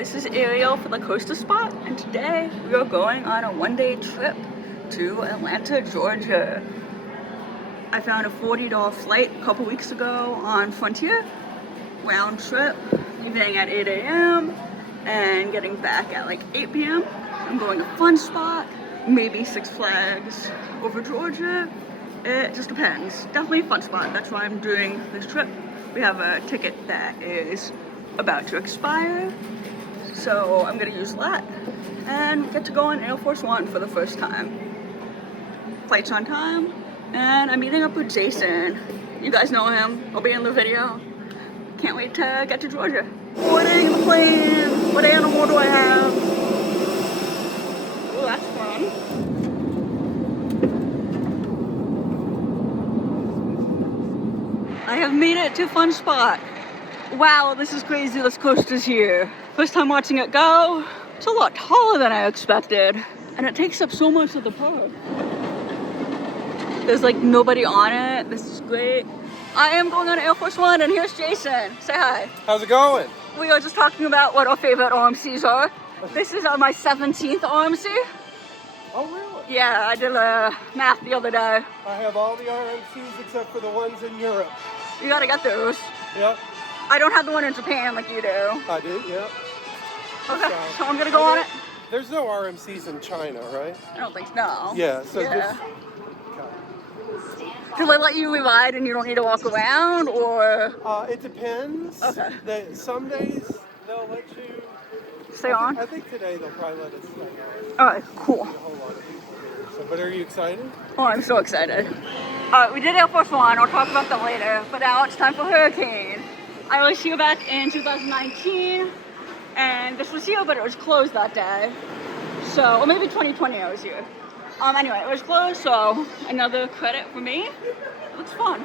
This is Arielle for the Coaster Spot, and today we are going on a one-day trip to Atlanta, Georgia. I found a $40 flight a couple weeks ago on Frontier, round trip, leaving at 8 a.m. and getting back at like 8 p.m. I'm going to Funspot, maybe Six Flags over Georgia. It just depends. Definitely Funspot. That's why I'm doing this trip. We have a ticket that is about to expire, so I'm gonna use that and get to go on Arie Force One for the first time. Flight's on time, and I'm meeting up with Jason. You guys know him. He'll be in the video. Can't wait to get to Georgia. Boarding the plane. What animal do I have? Oh, that's fun. I have made it to Funspot. Wow, this is crazy. This coaster's here. First time watching it go. It's a lot taller than I expected, and it takes up so much of the park. There's like nobody on it. This is great. I am going on Arie Force One, and here's Jason. Say hi. How's it going? We are just talking about what our favorite RMCs are. This is my 17th RMC. Oh, really? Yeah, I did a math the other day. I have all the RMCs except for the ones in Europe. You gotta get those. Yep. I don't have the one in Japan like you do. I do, yep. Okay, so I'm gonna go on it. There's no RMCs in China, right? I don't think so. Yeah, so just... Do they let you ride and you don't need to walk around, or? It depends. Okay. Some days they'll let you... Stay on? I think today they'll probably let us stay on. Alright, cool. A whole lot of people here. So, but are you excited? Oh, I'm so excited. We did Arie Force One. I'll talk about that later. But now it's time for Hurricane. I was here back in 2019, and this was here, but it was closed that day. So, or maybe 2020 I was here. Anyway, it was closed, so another credit for me. It looks fun.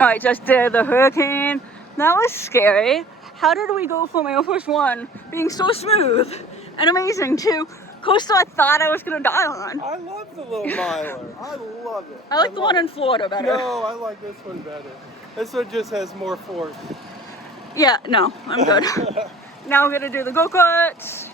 I just did the Hurricane. That was scary. How did we go from Arie Force One being so smooth and amazing to coaster I thought I was gonna die on? I love the little miler. I love it. I like the one in Florida better. No, I like this one better. This one just has more force. Yeah, no, I'm good. Now we're gonna do the go-karts.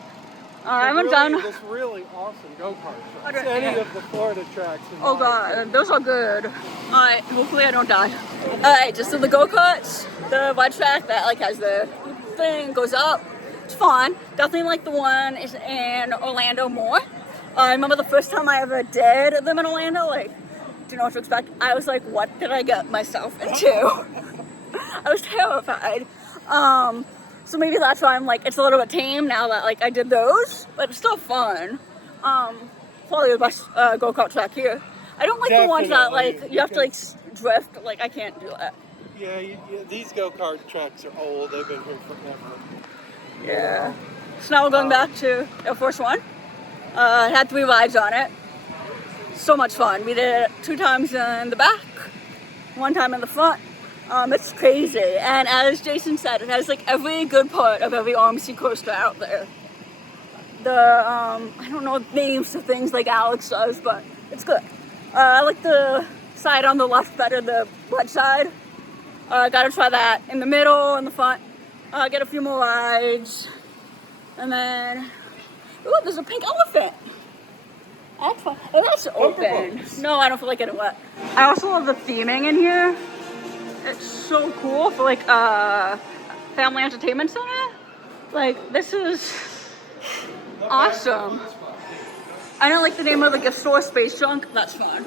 I haven't done this really awesome go-kart tracks. Any of the Florida tracks. Oh god, those are good. Alright, hopefully I don't die. Alright, just did the go-karts. The wide track that like has the thing goes up. It's fun. Definitely like the one is in Orlando more. I remember the first time I ever did them in Orlando, like, didn't know what to expect. I was like, what did I get myself into? I was terrified. So maybe that's why I'm like, it's a little bit tame now that like I did those, but it's still fun. Probably the best go-kart track here. I don't like the ones that like you have to like drift. Like I can't do that. Yeah, these go-kart tracks are old. They've been here forever. Yeah. So now we're going back to Arie Force One. Had 3 rides on it. So much fun. We did it 2 times in the back, 1 time in the front. It's crazy. And as Jason said, it has like every good part of every RMC coaster out there. I don't know names of things like Alex does, but it's good. I like the side on the left better, the right side. Gotta try that in the middle, in the front. Get a few more rides. And then, ooh, there's a pink elephant. That's fun. Oh, that's open. No, I don't feel like getting wet. I also love the theming in here. It's so cool for like family entertainment center. Like, this is awesome. I don't like the name of the gift store, Space Junk. That's fun.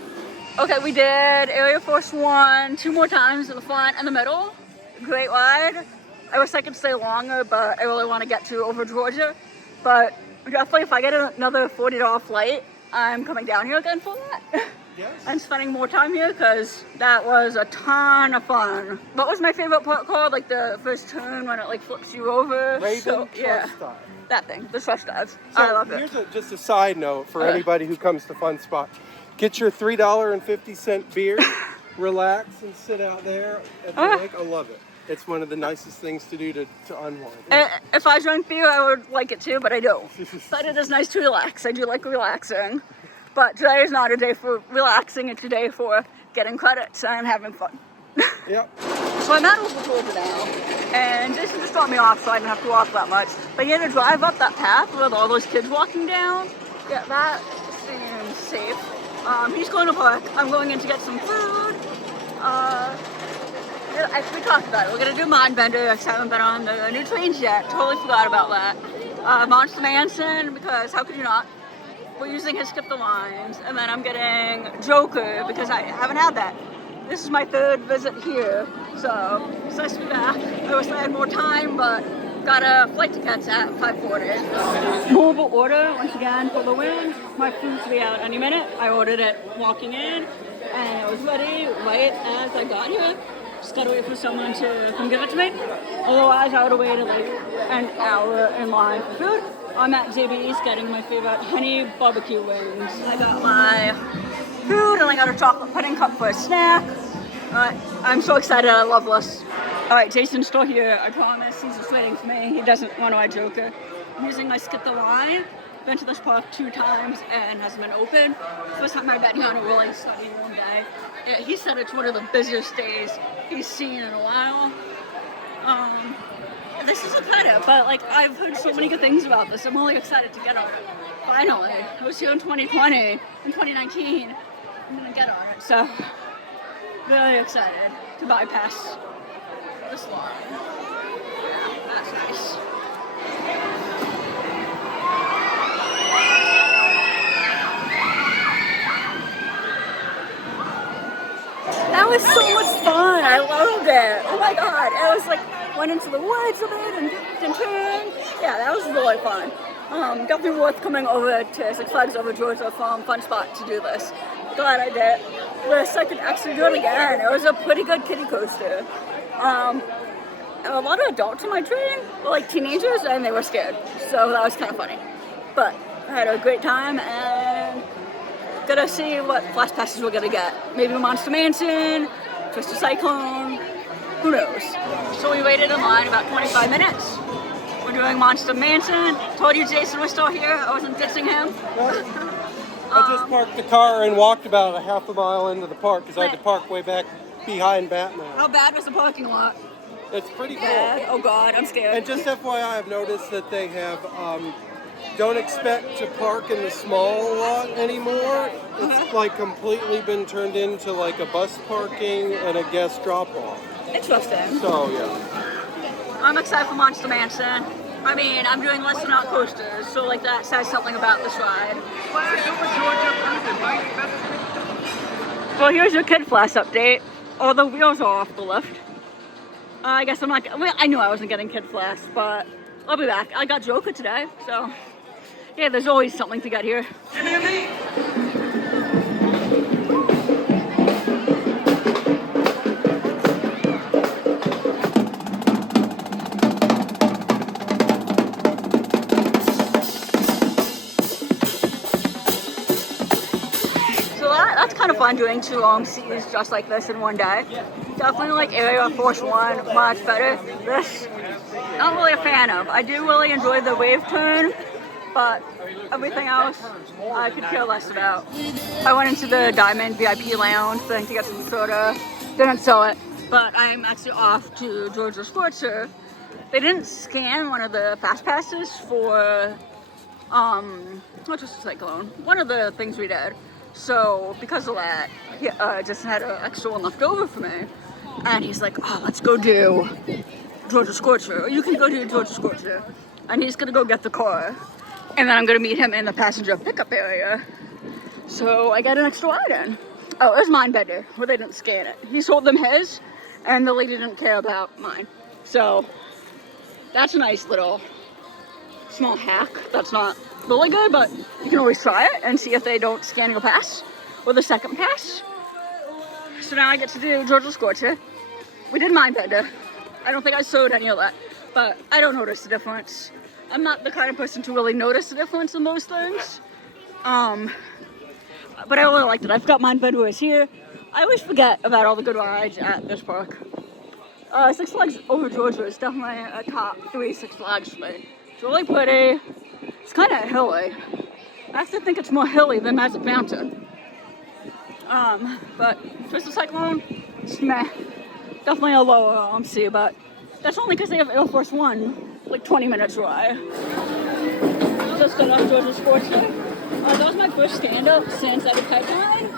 Okay, we did Arie Force One 2 more times in the front and the middle. Great ride. I wish I could stay longer, but I really want to get to over Georgia. But definitely if I get another $40 flight, I'm coming down here again for that. Yes. I'm spending more time here because that was a ton of fun. What was my favorite part called? Like the first turn when it like flips you over? Raven yeah. Dive. That thing, the Trust Dive. So I love it. Here's just a side note for anybody who comes to Funspot. Get your $3.50 beer relax and sit out there at the lake. I love it. It's one of the nicest things to do to unwind. If I drank beer, I would like it too, but I don't. But it is nice to relax. I do like relaxing. But today is not a day for relaxing. It's a day for getting credits and having fun. Yep. So I'm at Oklahoma now, and Jason just dropped me off so I didn't have to walk that much. But you had to drive up that path with all those kids walking down. Yeah, that seems safe. He's going to park. I'm going in to get some food. We talked about it. We're gonna do Mindbender. I haven't been on the new trains yet. Totally forgot about that. Monster Manson, because how could you not? We're using his Skip the Lines, and then I'm getting Joker because I haven't had that. This is my third visit here, so it's nice to be back. I wish I had more time, but got a flight tickets at 5:40. Mobile order once again for the win. My food's to be out any minute. I ordered it walking in, and it was ready right as I got here. Just gotta wait for someone to come give it to me. Otherwise, I would have waited like an hour in line for food. I'm at JB's getting my favorite honey barbecue wings. I got my food and I got a chocolate pudding cup for a snack. I'm so excited. I love this. All right, Jason's still here. I promise. He's just waiting for me. He doesn't want to ride Joker. I'm using my Skip the Line. Been to this park 2 times and hasn't been open. First time I've been here on a really sunny warm day. Yeah, he said it's one of the busiest days he's seen in a while. This is exciting, but like I've heard so many good things about this. I'm really excited to get on it. Finally, I was here in 2020, in 2019. I'm gonna get on it, so really excited to bypass this line. Yeah, that's nice. That was so much fun. I loved it. Oh my god. I was like, went into the woods a bit and turned. Yeah, that was really fun. Definitely worth coming over to Six Flags over Georgia from Funspot to do this. Glad I did. Wish I could actually do it again. It was a pretty good kiddie coaster. And a lot of adults on my train were like teenagers and they were scared. So that was kind of funny. But I had a great time and gonna see what flash passes we're gonna get. Maybe Monster Mansion, Twisted Cyclone, who knows. So we waited in line about 25 minutes. We're doing Monster Mansion. Told you Jason was still here. I wasn't dissing him. I just parked the car and walked about a half a mile into the park because I had to park way back behind Batman. How bad was the parking lot? It's pretty cool. Bad. Oh god, I'm scared. And just FYI, I've noticed that they have don't expect to park in the small lot anymore. It's like completely been turned into like a bus parking and a guest drop-off. Interesting. So yeah. I'm excited for Monster Mansion. I mean, I'm doing less than out coasters, so like that says something about this ride. Well, here's your Kid Flash update. All the wheels are off the lift. I guess I'm not. Well, I knew I wasn't getting Kid Flash, but I'll be back. I got Joker today, so yeah, there's always something to get here. That's kind of fun doing 2 long seas just like this in one day. Definitely like Arie Force One much better. This, not really a fan of. I do really enjoy the wave turn, but everything else I could care less about. I went into the Diamond VIP lounge thing to get some soda. Didn't sell it, but I'm actually off to Georgia Scorcher. They didn't scan one of the fast passes for not just a cyclone, one of the things we did. So because of that, he just had an extra one left over for me. And he's like, oh, let's go do Georgia Scorcher. Or you can go do Georgia Scorcher. And he's gonna go get the car. And then I'm gonna meet him in the passenger pickup area. So I got an extra ride in. Oh, it was Mindbender, where they didn't scan it. He sold them his, and the lady didn't care about mine. So that's a nice little small hack. That's not really good, but you can always try it and see if they don't scan your pass or the second pass. So now I get to do Georgia Scorcher. We did Mindbender. I don't think I sewed any of that, but I don't notice the difference. I'm not the kind of person to really notice the difference in those things. But I really liked it. I've got Mindbender is here. I always forget about all the good rides at this park. Six Flags over Georgia is definitely a top 3 Six Flags for me. It's really pretty. It's kind of hilly. I actually think it's more hilly than Magic Mountain. But Twisted Cyclone, meh. Definitely a lower C, but that's only because they have Air Force One, like 20 minutes away. Just got off Georgia Sports Day. That was my first stand-up since I did Pipeline.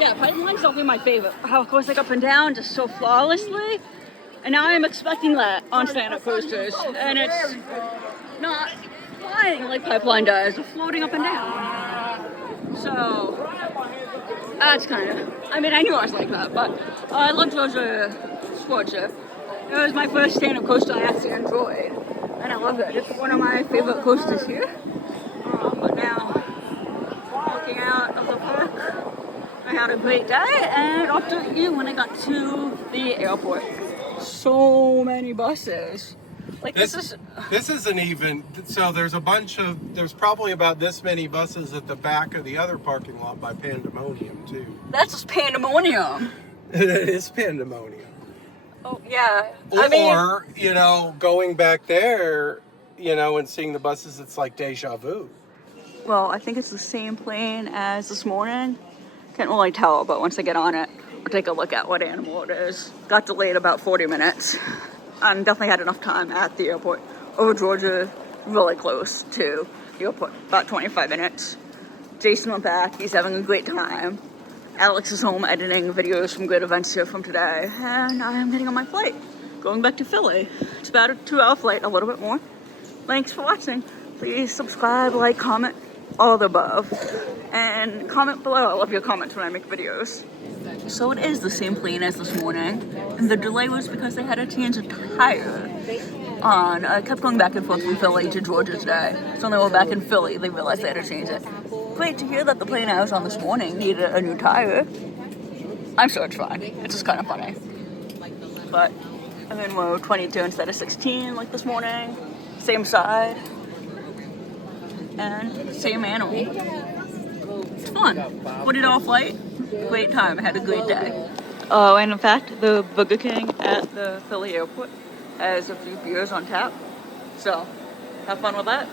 Yeah, Pipeline's definitely my favorite. How it goes like up and down just so flawlessly. And now I'm expecting that on stand-up coasters. And it's not flying like Pipeline does, it's floating up and down. So, that's kind of, I mean, I knew I was like that, but I love Georgia Sports Day. It was my first stand-up coaster I actually enjoyed. And I love it. It's one of my favorite coasters here. But now, looking out of the park, I had a great day, and off to you when I got to the airport. So many buses. Like this isn't even, so there's probably about this many buses at the back of the other parking lot by Pandemonium too. That's just pandemonium. It is pandemonium. Oh yeah. Or, you know, going back there, you know, and seeing the buses, it's like deja vu. Well, I think it's the same plane as this morning. Can't really tell, but once I get on it, I'll take a look at what animal it is. Got delayed about 40 minutes. Definitely had enough time at the airport. Over Georgia, really close to the airport, about 25 minutes. Jason went back, he's having a great time. Alex is home editing videos from great events here from today, and I am getting on my flight, going back to Philly. It's about a 2-hour flight, a little bit more. Thanks for watching. Please subscribe, like, comment, all of the above. And comment below. I love your comments when I make videos. So it is the same plane as this morning, and the delay was because they had to change a tire. I kept going back and forth from Philly to Georgia today. So when they were back in Philly, they realized they had to change it. Great to hear that the plane I was on this morning needed a new tire. I'm sure it's fine. It's just kind of funny. But I'm in row 22 instead of 16 like this morning. Same side. And same animal. It's fun. $40 flight. Great time. I had a great day. Oh, and in fact, the Burger King at the Philly airport has a few beers on tap. So, have fun with that.